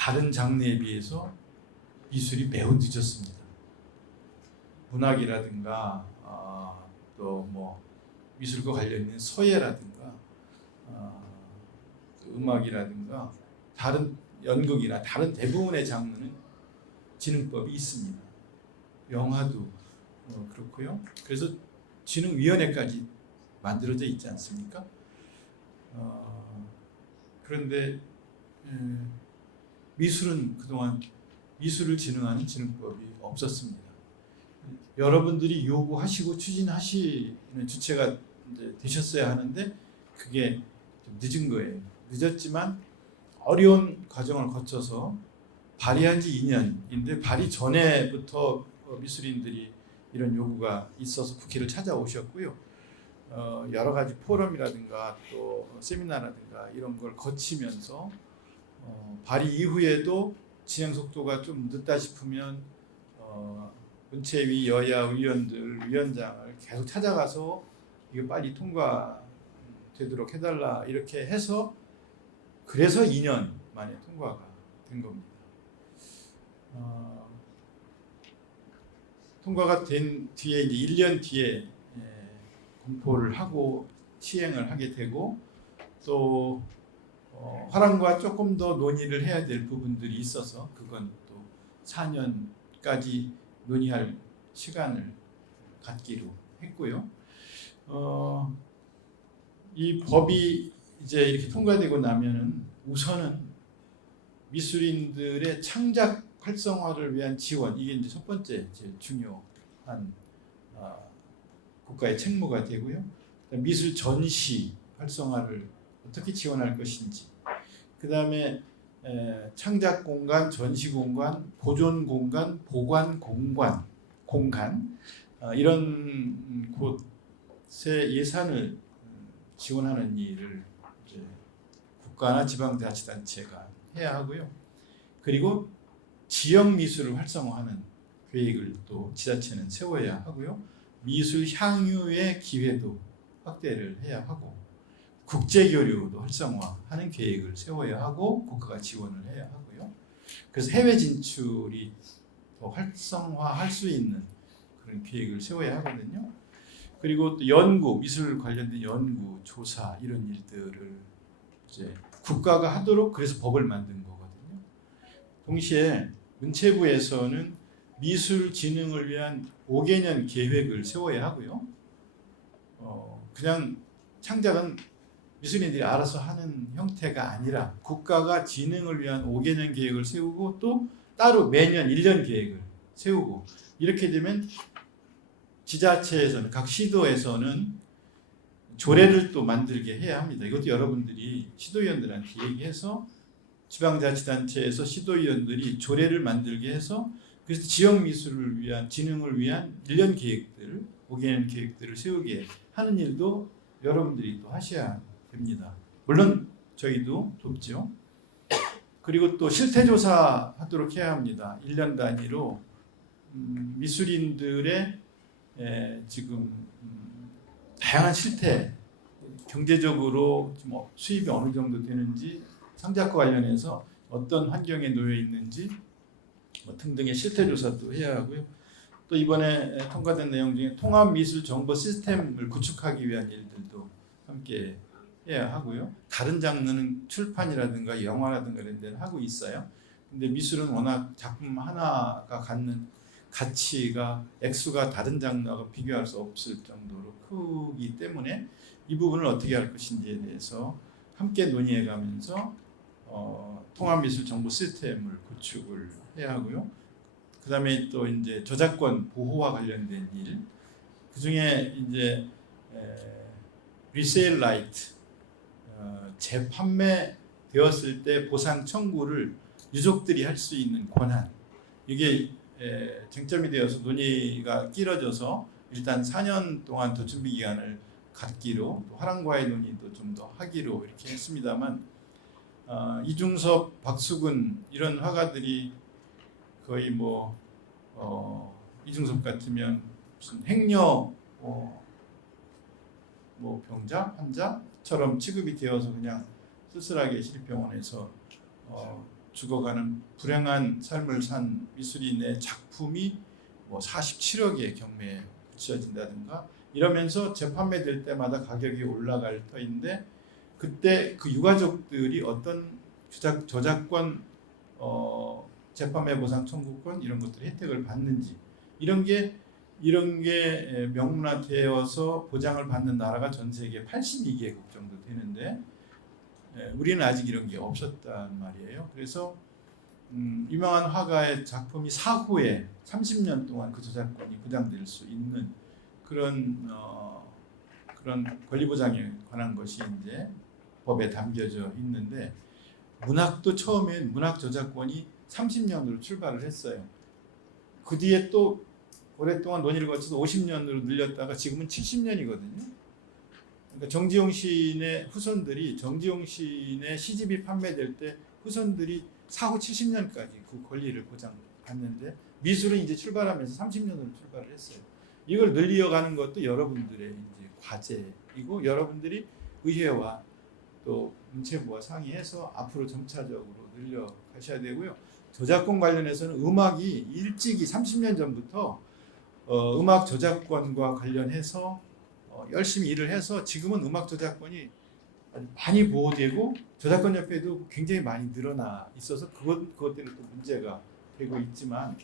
다른 장르에 비해서 미술이 매우 늦었습니다. 문학이라든가 또 뭐 미술과 관련 있는 서예라든가 음악이라든가 다른 연극이나 다른 대부분의 장르는 진흥법이 있습니다. 영화도 그렇고요. 그래서 진흥위원회까지 만들어져 있지 않습니까? 그런데 미술은 그동안 미술을 진흥하는 진흥법이 없었습니다. 여러분들이 요구하시고 추진하시는 주체가 이제 되셨어야 하는데 그게 좀 늦은 거예요. 늦었지만 어려운 과정을 거쳐서 발의한 지 2년인데 발의 전에부터 미술인들이 이런 요구가 있어서 국회를 찾아오셨고요. 여러 가지 포럼이라든가 또 세미나라든가 이런 걸 거치면서 발의 이후에도 진행 속도가 좀 늦다 싶으면 문체위 여야 위원들 위원장을 계속 찾아가서 이거 빨리 통과되도록 해달라 이렇게 해서 그래서 2년 만에 통과가 된 겁니다. 통과가 된 뒤에 이제 1년 뒤에 공포를 하고 시행을 하게 되고 또 화랑과 조금 더 논의를 해야 될 부분들이 있어서 그건 또 4년까지 논의할 시간을 갖기로 했고요. 이 법이 이제 이렇게 통과되고 나면은 우선은 미술인들의 창작 활성화를 위한 지원, 이게 이제 첫 번째 제일 중요한 국가의 책무가 되고요. 미술 전시 활성화를 어떻게 지원할 것인지, 그 다음에 창작 공간, 전시 공간, 보존 공간, 보관 공간 이런 곳에 예산을 지원하는 일을 이제 국가나 지방자치단체가 해야 하고요. 그리고 지역 미술을 활성화하는 계획을 또 지자체는 세워야 하고요. 미술 향유의 기회도 확대를 해야 하고 국제 교류도 활성화하는 계획을 세워야 하고 국가가 지원을 해야 하고요. 그래서 해외 진출이 더 활성화할 수 있는 그런 계획을 세워야 하거든요. 그리고 또 연구, 미술 관련된 연구, 조사 이런 일들을 이제 국가가 하도록 그래서 법을 만든 거거든요. 동시에 문체부에서는 미술 진흥을 위한 5개년 계획을 세워야 하고요. 그냥 창작은 미술인들이 알아서 하는 형태가 아니라 국가가 진흥을 위한 5개년 계획을 세우고 또 따로 매년 1년 계획을 세우고 이렇게 되면 지자체에서는 각 시도에서는 조례를 또 만들게 해야 합니다. 이것도 여러분들이 시도위원들한테 얘기해서 지방자치단체에서 시도위원들이 조례를 만들게 해서 그래서 지역 미술을 위한 진흥을 위한 1년 계획들, 5개년 계획들을 세우게 하는 일도 여러분들이 또 하셔야 됩니다. 물론 저희도 돕죠. 그리고 또 실태조사 하도록 해야 합니다. 1년 단위로 미술인들의 지금 다양한 실태, 경제적으로 수입이 어느 정도 되는지, 창작과 관련해서 어떤 환경에 놓여 있는지 등등의 실태조사도 해야 하고요. 또 이번에 통과된 내용 중에 통합미술정보 시스템을 구축하기 위한 일들도 함께 해야 하고요. 다른 장르는 출판이라든가 영화라든가 이런 데는 하고 있어요. 근데 미술은 워낙 작품 하나가 갖는 가치가 액수가 다른 장르하고 비교할 수 없을 정도로 크기 때문에 이 부분을 어떻게 할 것인지에 대해서 함께 논의해 가면서 통합미술 정보 시스템을 구축을 해야 하고요. 그다음에 또 이제 저작권 보호와 관련된 일, 그 중에 이제 리세일 라이트, 재판매되었을 때 보상 청구를 유족들이 할 수 있는 권한, 이게 쟁점이 되어서 논의가 길어져서 일단 4년 동안 더 준비 기간을 갖기로, 화랑과의 논의도 좀 더 하기로 이렇게 했습니다만, 이중섭, 박수근 이런 화가들이 거의 이중섭 같으면 무슨 행여 병자, 환자처럼 취급이 되어서 그냥 쓸쓸하게 시립병원에서 죽어가는 불행한 삶을 산 미술인의 작품이 뭐 47억의 경매에 붙여진다든가 이러면서 재판매될 때마다 가격이 올라갈 터인데 그때 그 유가족들이 어떤 저작권 재판매 보상 청구권 이런 것들 혜택을 받는지 이런 게 명문화되어서 보장을 받는 나라가 전 세계 82개국 정도 되는데 우리는 아직 이런 게 없었단 말이에요. 그래서 유명한 화가의 작품이 사후에 30년 동안 그 저작권이 보장될 수 있는 그런 권리 보장에 관한 것이 이제 법에 담겨져 있는데 문학도 처음엔 문학 저작권이 30년으로 출발을 했어요. 그 뒤에 또 오랫동안 논의를 거쳐서 50년으로 늘렸다가 지금은 70년이거든요. 그러니까 정지용 시인의 후손들이 정지용 시인의 시집이 판매될 때 후손들이 사후 70년까지 그 권리를 보장받는데 미술은 이제 출발하면서 30년으로 출발을 했어요. 이걸 늘려가는 것도 여러분들의 이제 과제이고 여러분들이 의회와 또 문체부와 상의해서 앞으로 점차적으로 늘려가셔야 되고요. 저작권 관련해서는 음악이 일찍이 30년 전부터 음악 저작권과 관련해서 열심히 일을 해서 지금은 음악 저작권이 많이 보호되고 저작권협회도 굉장히 많이 늘어나 있어서 그것 때문에 또 문제가 되고 있지만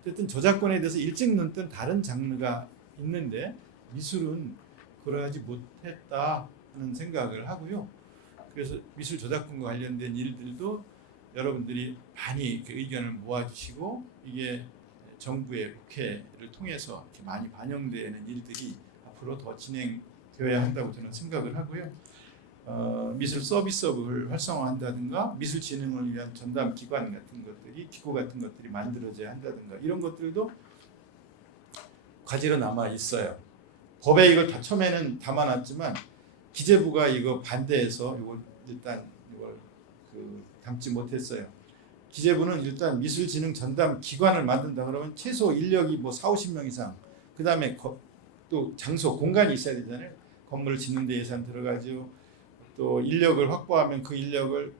어쨌든 저작권에 대해서 일찍 눈뜬 다른 장르가 있는데 미술은 그러하지 못했다 하는 생각을 하고요. 그래서 미술 저작권과 관련된 일들도 여러분들이 많이 의견을 모아주시고 이게 정부의 국회를 통해서 이렇게 많이 반영되는 일들이 앞으로 더 진행되어야 한다고 저는 생각을 하고요. 미술 서비스업을 활성화한다든가 미술 진흥을 위한 전담 기관 같은 것들이 기구 같은 것들이 만들어져야 한다든가 이런 것들도 과제로 남아 있어요. 법에 이걸 다 처음에는 담아놨지만 기재부가 이거 반대해서 이걸 담지 못했어요. 기재부는 일단 미술진흥 전담 기관을 만든다 그러면 최소 인력이 뭐 40-50명 이상 그 다음에 또 장소 공간이 있어야 되잖아요. 건물을 짓는 데 예산 들어가죠. 또 인력을 확보하면 그 인력을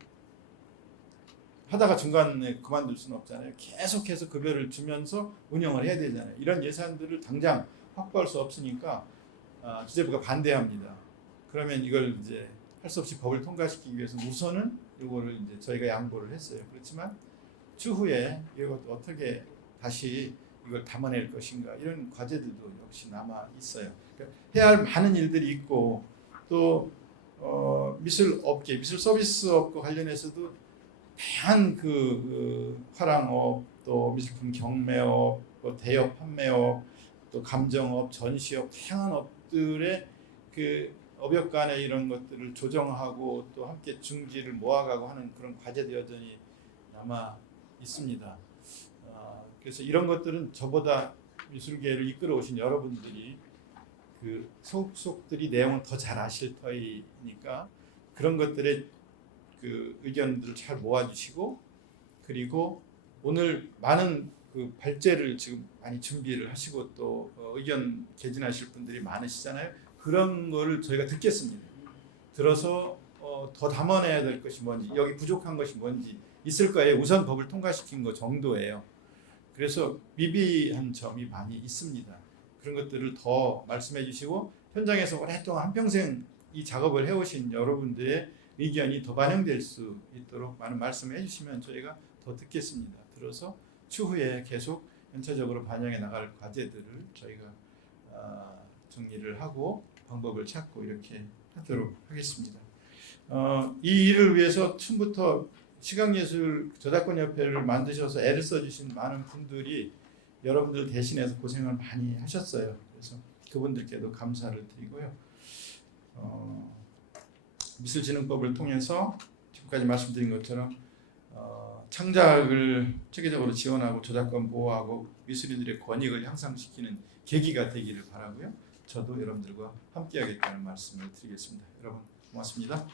하다가 중간에 그만둘 수는 없잖아요. 계속해서 급여를 주면서 운영을 해야 되잖아요. 이런 예산들을 당장 확보할 수 없으니까 기재부가 반대합니다. 그러면 이걸 이제 할 수 없이 법을 통과시키기 위해서 우선은 이거를 이제 저희가 양보를 했어요. 그렇지만 추후에 이걸 어떻게 다시 이걸 담아낼 것인가 이런 과제들도 역시 남아 있어요. 그러니까 해야 할 많은 일들이 있고 또 미술 업계, 미술 서비스 업과 관련해서도 다양한 화랑업, 또 미술품 경매업, 또 대여 판매업, 또 감정업, 전시업 다양한 업들의 업역 간의 이런 것들을 조정하고 또 함께 중지를 모아가고 하는 그런 과제도 여전히 남아 있습니다. 그래서 이런 것들은 저보다 미술계를 이끌어 오신 여러분들이 그 속속들이 내용을 더 잘 아실 터이니까 그런 것들의 그 의견들을 잘 모아주시고 그리고 오늘 많은 그 발제를 지금 많이 준비를 하시고 또 의견 개진하실 분들이 많으시잖아요. 그런 거를 저희가 듣겠습니다. 들어서 더 담아내야 될 것이 뭔지 여기 부족한 것이 뭔지 있을 거예요. 우선 법을 통과시킨 거 정도예요. 그래서 미비한 점이 많이 있습니다. 그런 것들을 더 말씀해 주시고 현장에서 오랫동안 한평생 이 작업을 해오신 여러분들의 의견이 더 반영될 수 있도록 많은 말씀을 해주시면 저희가 더 듣겠습니다. 들어서 추후에 계속 연차적으로 반영해 나갈 과제들을 저희가 정리를 하고 방법을 찾고 이렇게 하도록 하겠습니다. 이 일을 위해서 처음부터 시각예술 저작권협회를 만드셔서 애를 써주신 많은 분들이 여러분들 대신해서 고생을 많이 하셨어요. 그래서 그분들께도 감사를 드리고요. 미술진흥법을 통해서 지금까지 말씀드린 것처럼 창작을 체계적으로 지원하고 저작권 보호하고 미술인들의 권익을 향상시키는 계기가 되기를 바라고요. 저도 여러분들과 함께하겠다는 말씀을 드리겠습니다. 여러분 고맙습니다.